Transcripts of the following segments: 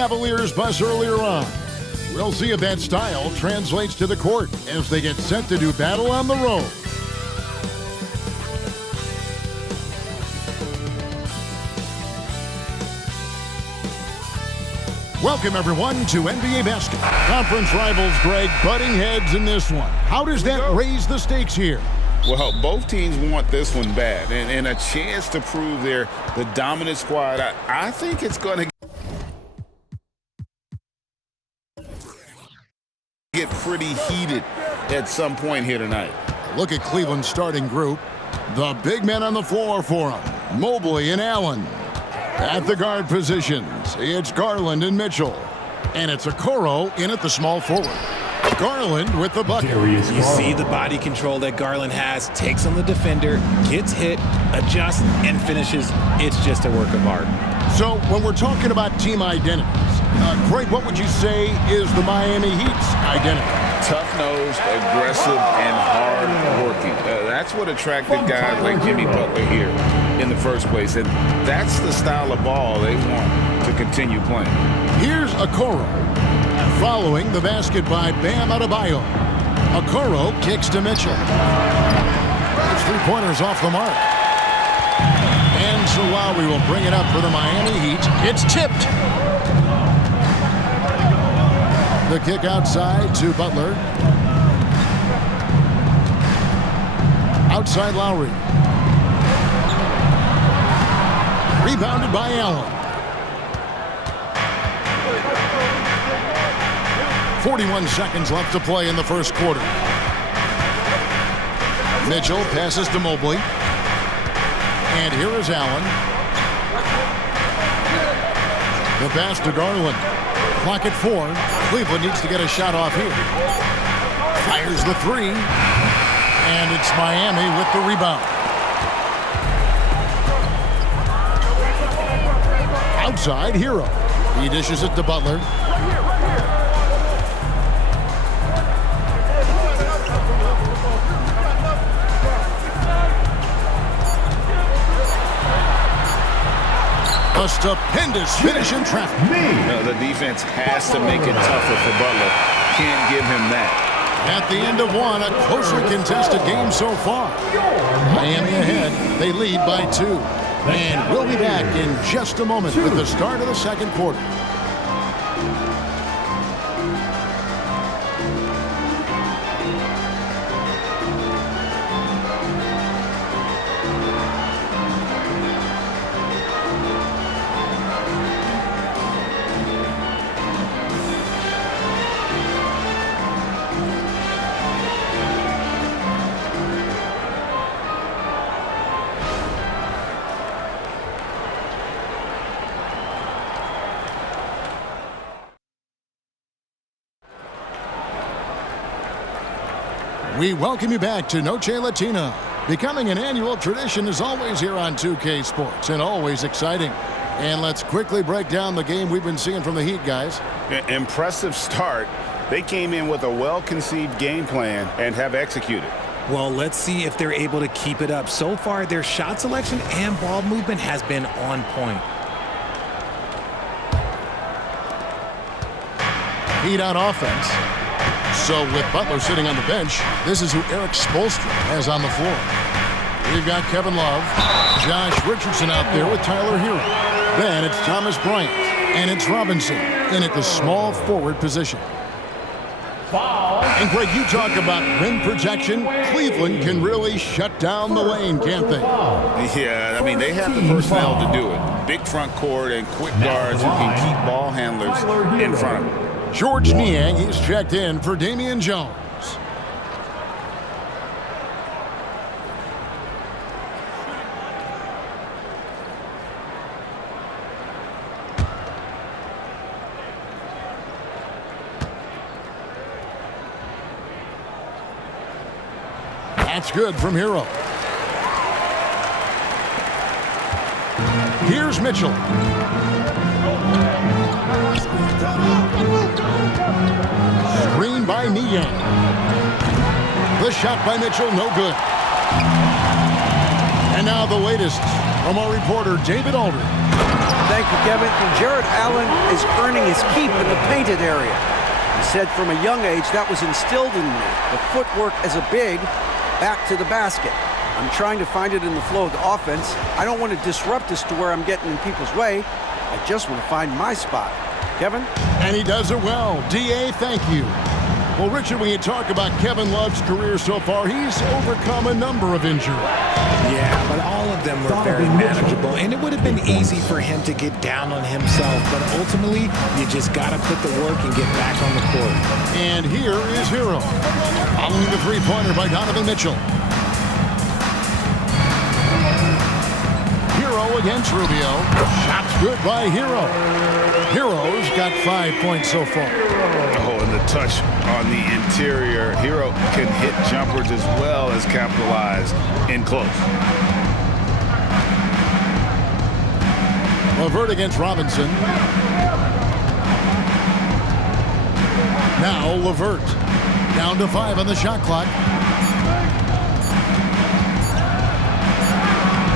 Cavaliers bus earlier on. We'll see if that style translates to the court as they get set to do battle on the road. Welcome, everyone, to NBA Basketball. Conference rivals, Greg, butting heads in this one. How does that raise the stakes here? Well, both teams want this one bad, and a chance to prove they're the dominant squad. I think it's going to get pretty heated at some point here tonight. Look at Cleveland's starting group. The big men on the floor for them, Mobley and Allen. At the guard positions, it's Garland and Mitchell. And it's Okoro in at the small forward. Garland with the bucket. You see the body control that Garland has, takes on the defender, gets hit, adjusts, and finishes. It's just a work of art. So when we're talking about team identities, Greg, what would you say is the Miami Heat's identity? Tough-nosed, aggressive, and hard-working. That's what attracted guys like Jimmy Butler here in the first place, and that's the style of ball they want to continue playing. Here's Okoro, following the basket by Bam Adebayo. Okoro kicks to Mitchell. It's 3-pointers off the mark. And Salawi will bring it up for the Miami Heat. It's tipped. The kick outside to Butler. Outside Lowry. Rebounded by Allen. 41 seconds left to play in the first quarter. Mitchell passes to Mobley. And here is Allen. The pass to Garland. Clock at 4. Cleveland needs to get a shot off here. Fires the 3. And it's Miami with the rebound. Outside, Hero. He dishes it to Butler. A stupendous finish in traffic. The defense has to make it tougher for Butler. Can't give him that. At the end of one, a closely contested game so far. Miami ahead. They lead by 2. And we'll be back in just a moment with the start of the second quarter. We welcome you back to Noche Latina. Becoming an annual tradition is always here on 2K Sports and always exciting. And let's quickly break down the game we've been seeing from the Heat, guys. Impressive start. They came in with a well-conceived game plan and have executed. Well, let's see if they're able to keep it up. So far, their shot selection and ball movement has been on point. Heat on offense. So with Butler sitting on the bench, this is who Eric Spoelstra has on the floor. We've got Kevin Love, Josh Richardson out there with Tyler Hero. Then it's Thomas Bryant, and it's Robinson in at the small forward position. And Greg, you talk about rim protection. Cleveland can really shut down the lane, can't they? Yeah, I mean, they have the personnel to do it. Big front court and quick guards who can keep ball handlers in front of them. George Niang, he's checked in for Damian Jones. That's good from Hero. Here's Mitchell. Screen by Niang. The shot by Mitchell, no good. And now the latest from our reporter, David Aldridge. Thank you, Kevin. Jared Allen is earning his keep in the painted area. He said from a young age that was instilled in me. The footwork as a big, back to the basket. I'm trying to find it in the flow of the offense. I don't want to disrupt this to where I'm getting in people's way. I just want to find my spot. Kevin? And he does it well. D.A., thank you. Well, Richard, when you talk about Kevin Love's career so far, he's overcome a number of injuries. Yeah, but all of them were very manageable, and it would have been easy for him to get down on himself, but ultimately, you just got to put the work and get back on the court. And here is Hero, following the three-pointer by Donovan Mitchell. Hero against Rubio. Shots good by Hero. Hero's got 5 points so far. Oh, and the touch on the interior. Hero can hit jumpers as well as capitalize in close. LeVert against Robinson. Now LeVert. Down to 5 on the shot clock.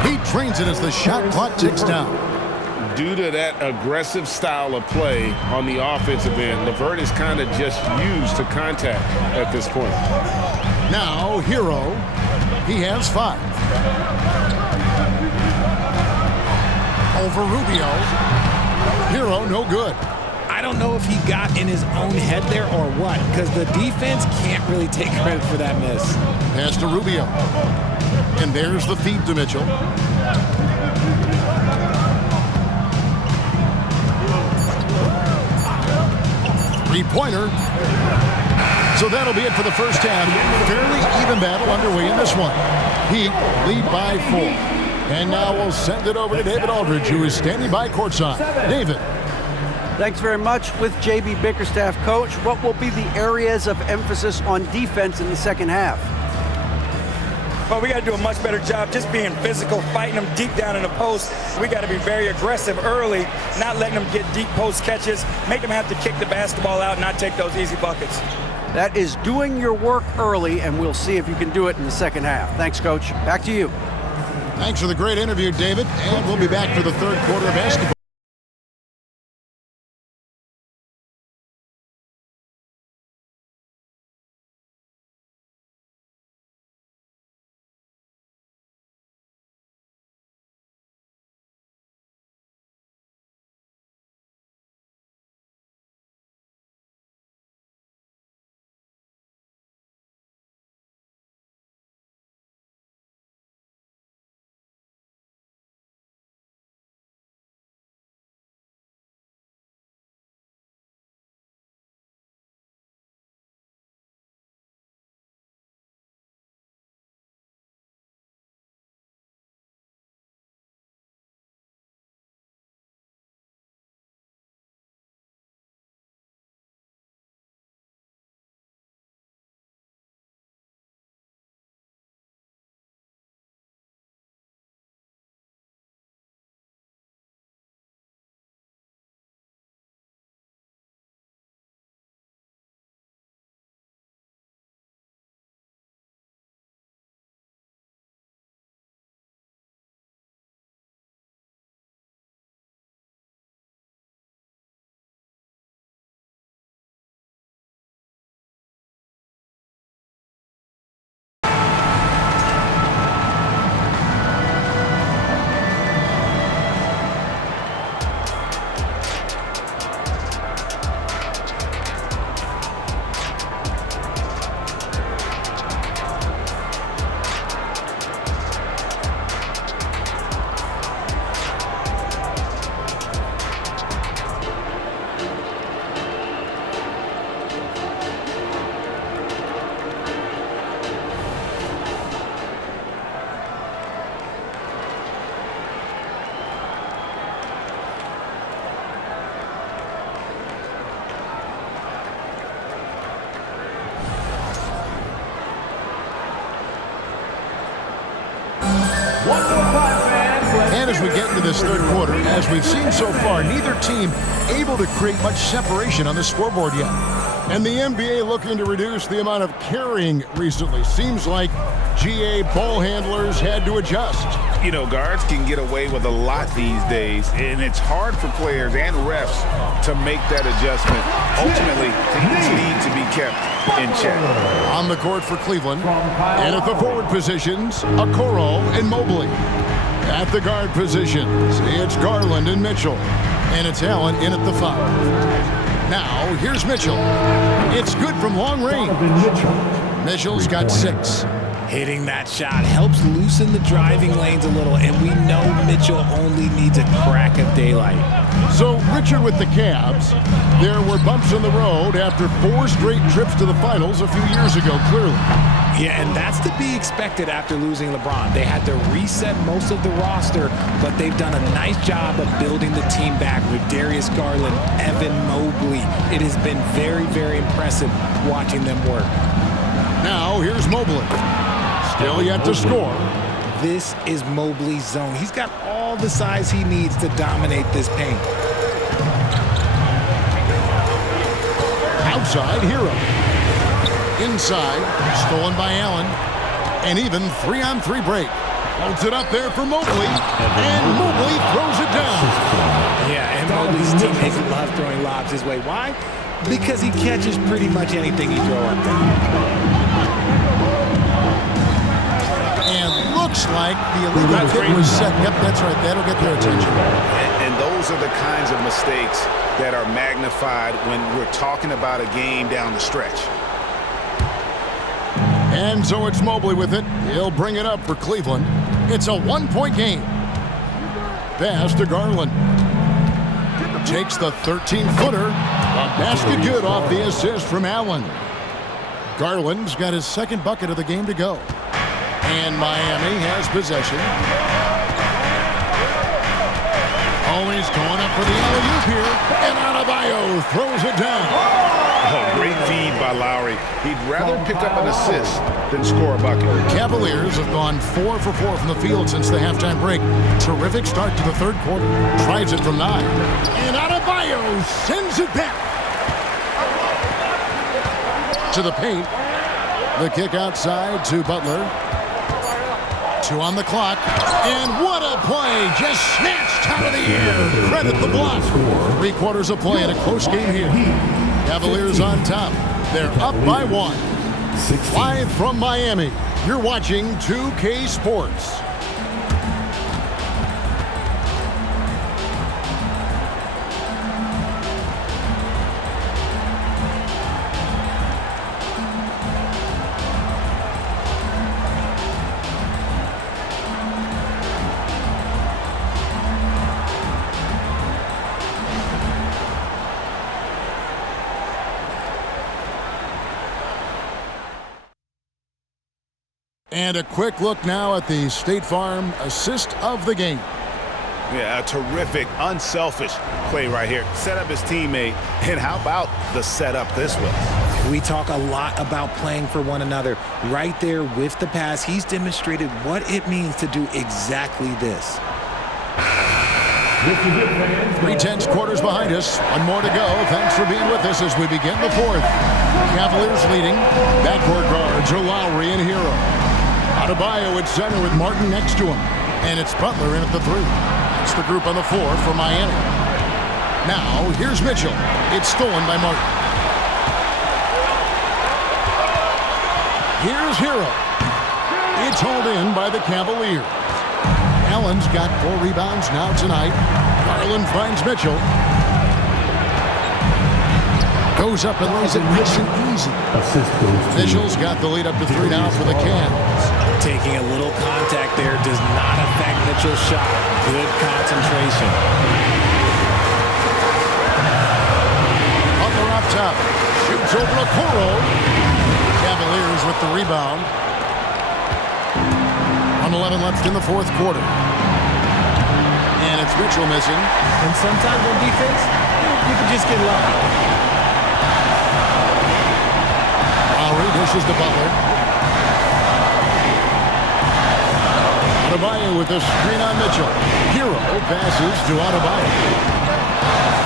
He trains it as the shot clock ticks down. Due to that aggressive style of play on the offensive end, LeVert is kind of just used to contact at this point. Now Hero. He has 5. Over Rubio. Hero, no good. I don't know if he got in his own head there or what, because the defense can't really take credit for that miss. Pass to Rubio. And there's the feed to Mitchell. Three-pointer. So that'll be it for the first half. Fairly even battle underway in this one. Heat lead by 4. And now we'll send it over to David Aldridge, who is standing by courtside. David. Thanks very much. With J.B. Bickerstaff, coach, what will be the areas of emphasis on defense in the second half? Well, we got to do a much better job just being physical, fighting them deep down in the post. We got to be very aggressive early, not letting them get deep post catches, make them have to kick the basketball out, not take those easy buckets. That is doing your work early, and we'll see if you can do it in the second half. Thanks, Coach. Back to you. Thanks for the great interview, David. And we'll be back for the third quarter of basketball. And as we get into this third quarter, as we've seen so far, neither team able to create much separation on the scoreboard yet. And the NBA looking to reduce the amount of carrying recently. Seems like GA ball handlers had to adjust. You know, guards can get away with a lot these days, and it's hard for players and refs to make that adjustment. Ultimately, things need to be kept in check. On the court for Cleveland, and at the forward positions, Okoro and Mobley. At the guard positions, it's Garland and Mitchell, and it's Allen in at the 5. Now, here's Mitchell. It's good from long range. Mitchell's got 6. Hitting that shot helps loosen the driving lanes a little, and we know Mitchell only needs a crack of daylight. So, Richard with the Cavs, there were bumps in the road after 4 straight trips to the finals a few years ago, clearly. Yeah, and that's to be expected after losing LeBron. They had to reset most of the roster, but they've done a nice job of building the team back with Darius Garland, Evan Mobley. It has been very, very impressive watching them work. Now, here's Mobley. Still yet to score. This is Mobley's zone. He's got all the size he needs to dominate this paint. Outside, Hero. Inside, stolen by Allen. And even 3-on-3 break. Holds it up there for Mobley. And Mobley throws it down. Yeah, and Mobley's teammates love throwing lobs his way. Why? Because he catches pretty much anything you throw up there. And looks like the illegal kick was set. Yep, that's right. That'll get their attention. And those are the kinds of mistakes that are magnified when we're talking about a game down the stretch. And so it's Mobley with it. He'll bring it up for Cleveland. It's a 1-point game. Pass to Garland. Takes the 13-footer. Basket good off the assist from Allen. Garland's got his second bucket of the game to go. And Miami has possession. Always going up for the alley-oop here. And Adebayo throws it down. Oh, great feed by Lowry. He'd rather pick up an assist than score a bucket. Cavaliers have gone 4 for 4 from the field since the halftime break. Terrific start to the third quarter. Tries it from 9. And Adebayo sends it back to the paint. The kick outside to Butler. 2 on the clock. And what a play. Just snatched out of the air. Credit the block. 3 quarters of play in a close game here. Cavaliers on top. They're up by 1. Live from Miami, you're watching 2K Sports. And a quick look now at the State Farm assist of the game. Yeah, a terrific, unselfish play right here. Set up his teammate, and how about the setup this way? We talk a lot about playing for one another. Right there with the pass, he's demonstrated what it means to do exactly this. 3/10 quarters behind us. 1 more to go. Thanks for being with us as we begin the 4th. Cavaliers leading. Backcourt guards are Lowry and Hero. Adebayo at center with Martin next to him. And it's Butler in at the 3. It's the group on the 4 for Miami. Now, here's Mitchell. It's stolen by Martin. Here's Hero. It's hauled in by the Cavaliers. Allen's got 4 rebounds now tonight. Garland finds Mitchell. Goes up and lays it nice and easy. Mitchell's got the lead up to 3 now for the Cavs. Taking a little contact there does not affect Mitchell's shot. Good concentration. Butler up top. Shoots over to Okoro. Cavaliers with the rebound. 1:11 left in the 4th quarter. And it's Mitchell missing. And sometimes on defense, you can just get lucky. Lowry dishes to Butler. Adebayo with the screen on Mitchell. Hero passes to Adebayo.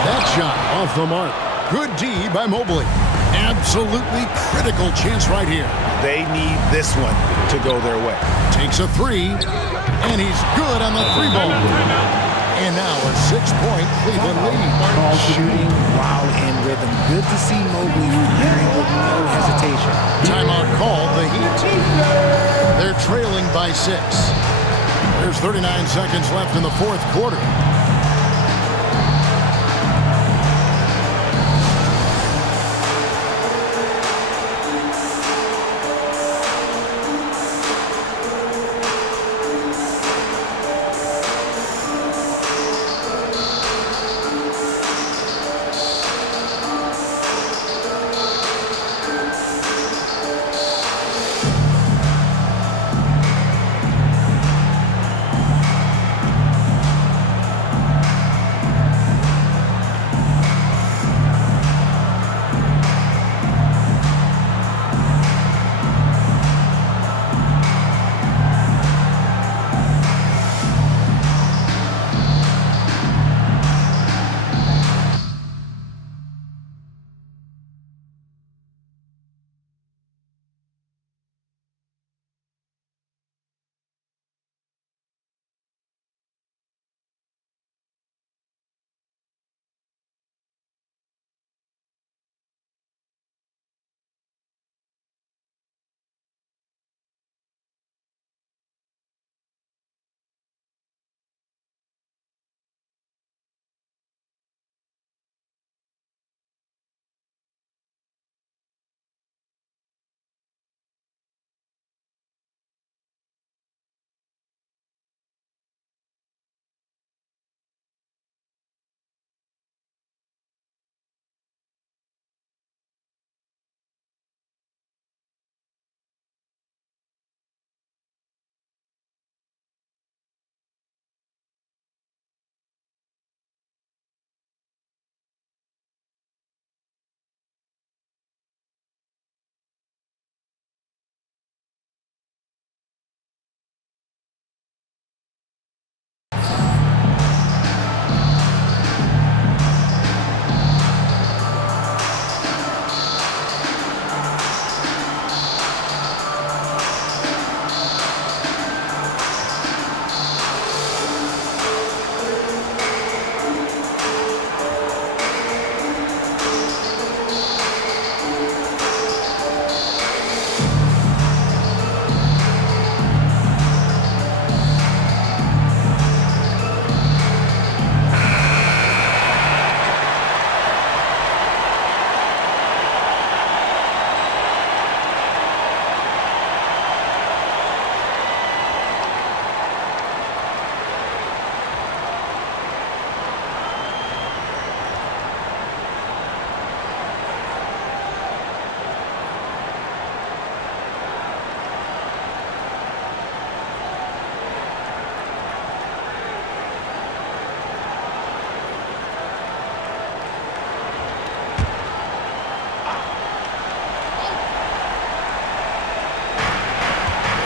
That shot off the mark. Good D by Mobley. Absolutely critical chance right here. They need this one to go their way. Takes a three, and he's good on the three ball. And now a 6-point Cleveland lead. Shooting while in rhythm. Good to see Mobley firing with no hesitation. Timeout called, the Heat. They're trailing by 6. There's 39 seconds left in the fourth quarter.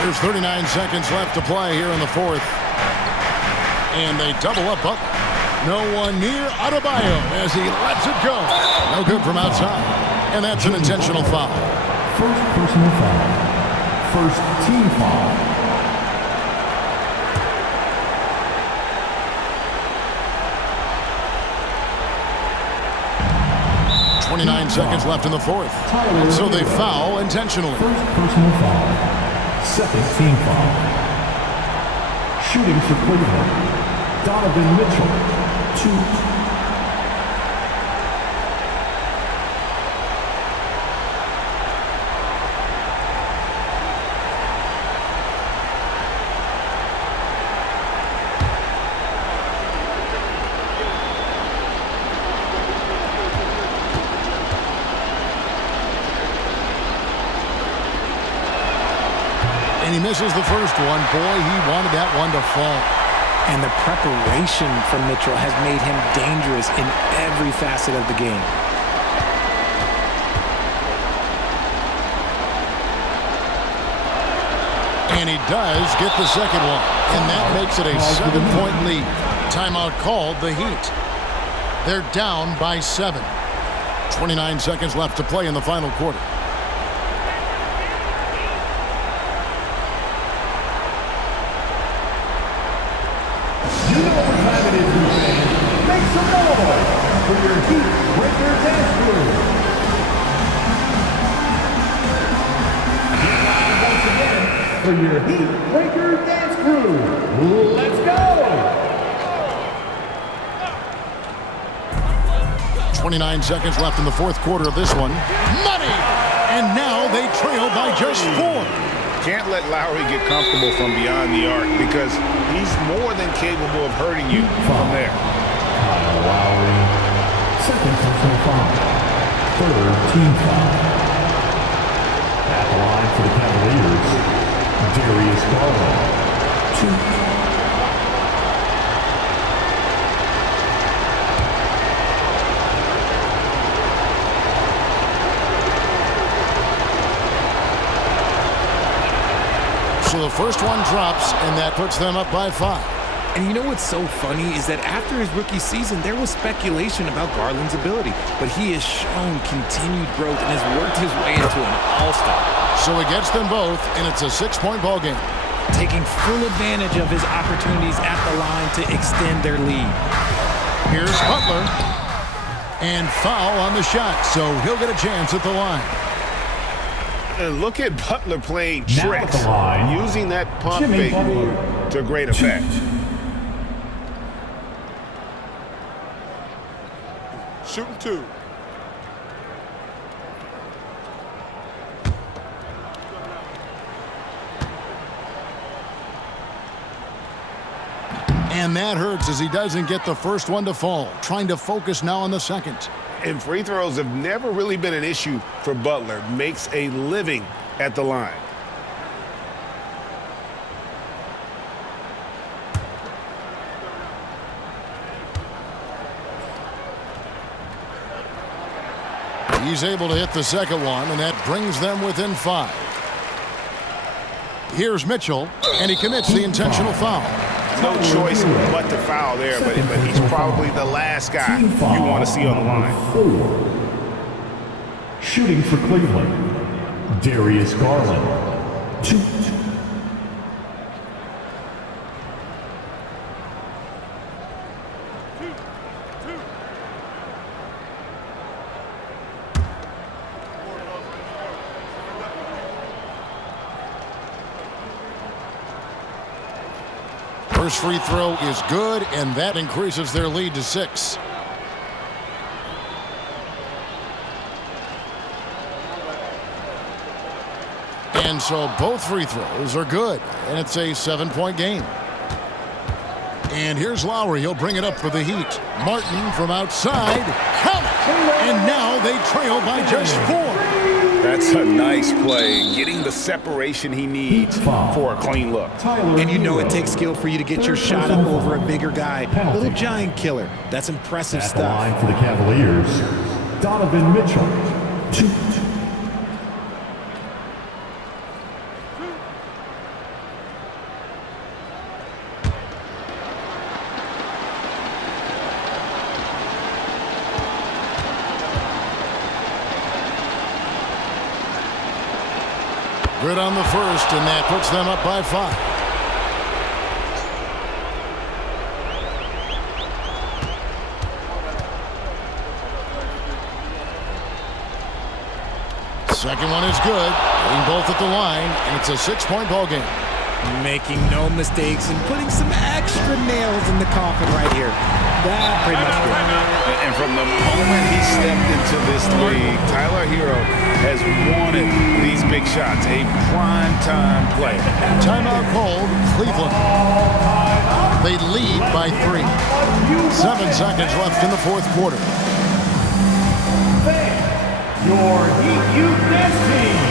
There's 39 seconds left to play here in the fourth. And they double up Butler. No one near Adebayo as he lets it go. No good from outside. And that's an intentional foul. First personal foul. First team foul. 29 seconds left in the fourth. So they foul intentionally. First personal foul. Second team foul. Shooting for Cleveland. Donovan Mitchell. 2. And he misses the first one. Boy, he wanted that one to fall. And the preparation from Mitchell has made him dangerous in every facet of the game. And he does get the second one. And that makes it a 7-point lead. Timeout called, the Heat. They're down by 7. 29 seconds left to play in the final quarter. You know what time it is, you fans. Make some noise for your Heat Breaker Dance Crew. Get loud once again for your Heat Breaker Dance Crew. Let's go! 29 seconds left in the fourth quarter of this one. Money! And now they trail by just 4. Can't let Lowry get comfortable from beyond the arc because he's more than capable of hurting you from there. Kyle Lowry, second personal foul. Third team foul. At the line for the Cavaliers, Darius Garland. 2. So the first one drops, and that puts them up by 5. And you know what's so funny is that after his rookie season, there was speculation about Garland's ability, but he has shown continued growth and has worked his way into an all-star. So he gets them both, and it's a 6-point ball game. Taking full advantage of his opportunities at the line to extend their lead. Here's Butler, and foul on the shot, so he'll get a chance at the line. And look at Butler playing Now at tricks, the line, using that pump Jimmy fake Butler. move to great effect. Shooting 2. And that hurts as he doesn't get the first one to fall. Trying to focus now on the second. And free throws have never really been an issue for Butler. Makes a living at the line. He's able to hit the second one, and that brings them within 5. Here's Mitchell, and he commits the intentional foul. No choice but to foul there, but he's probably the last guy you want to see on the line. 4. Shooting for Cleveland, Darius Garland. 2. First free throw is good, and that increases their lead to 6. And so both free throws are good, and it's a 7-point game. And here's Lowry. He'll bring it up for the Heat. Martin from outside. Count it! And now they trail by just 4. That's a nice play, getting the separation he needs for a clean look. And you know it takes skill for you to get your shot up over a bigger guy. Little giant killer. That's impressive At the stuff. line for the Cavaliers, Donovan Mitchell. 2. Good on the first, and that puts them up by 5. Second one is good. Getting both at the line, and it's a 6-point ball game. Making no mistakes and putting some extra nails in the coffin right here. That pretty much did it. And from the moment he stepped into this league, Tyler Hero has wanted these big shots. A prime-time play. Timeout called, Cleveland. They lead by 3. 7 seconds left in the fourth quarter. Your Heat Youth Dance Team.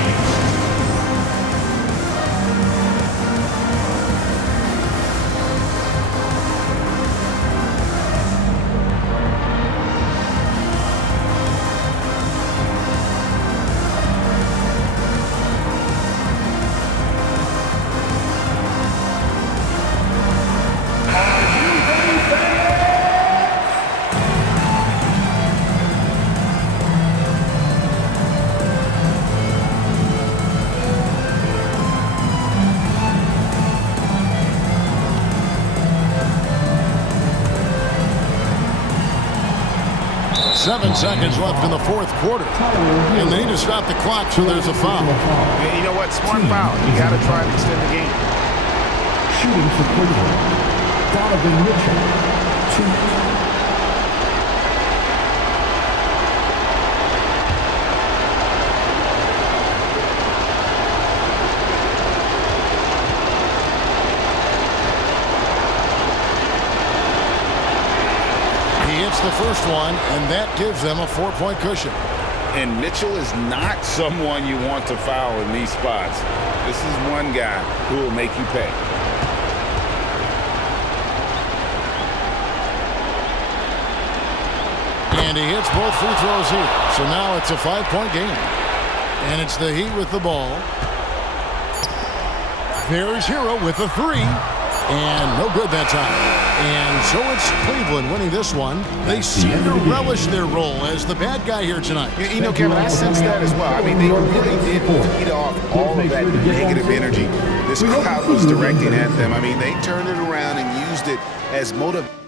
7 seconds left in the fourth quarter. And they need to stop the clock, so there's a foul. Yeah, you know what? Smart foul. You got to try and extend the game. Shooting for Cleveland, Donovan Mitchell, 2. The first one, and that gives them a 4-point cushion. And Mitchell is not someone you want to foul in these spots. This is one guy who will make you pay. And he hits both free throws here. So now it's a 5-point game. And it's the Heat with the ball. There's Hero with a 3. And no good that time. And so it's Cleveland winning this one. They seem to relish their role as the bad guy here tonight. You know, Kevin, I sense that as well. I mean, they really did feed off all of that negative energy this crowd was directing at them. I mean, they turned it around and used it as motivation.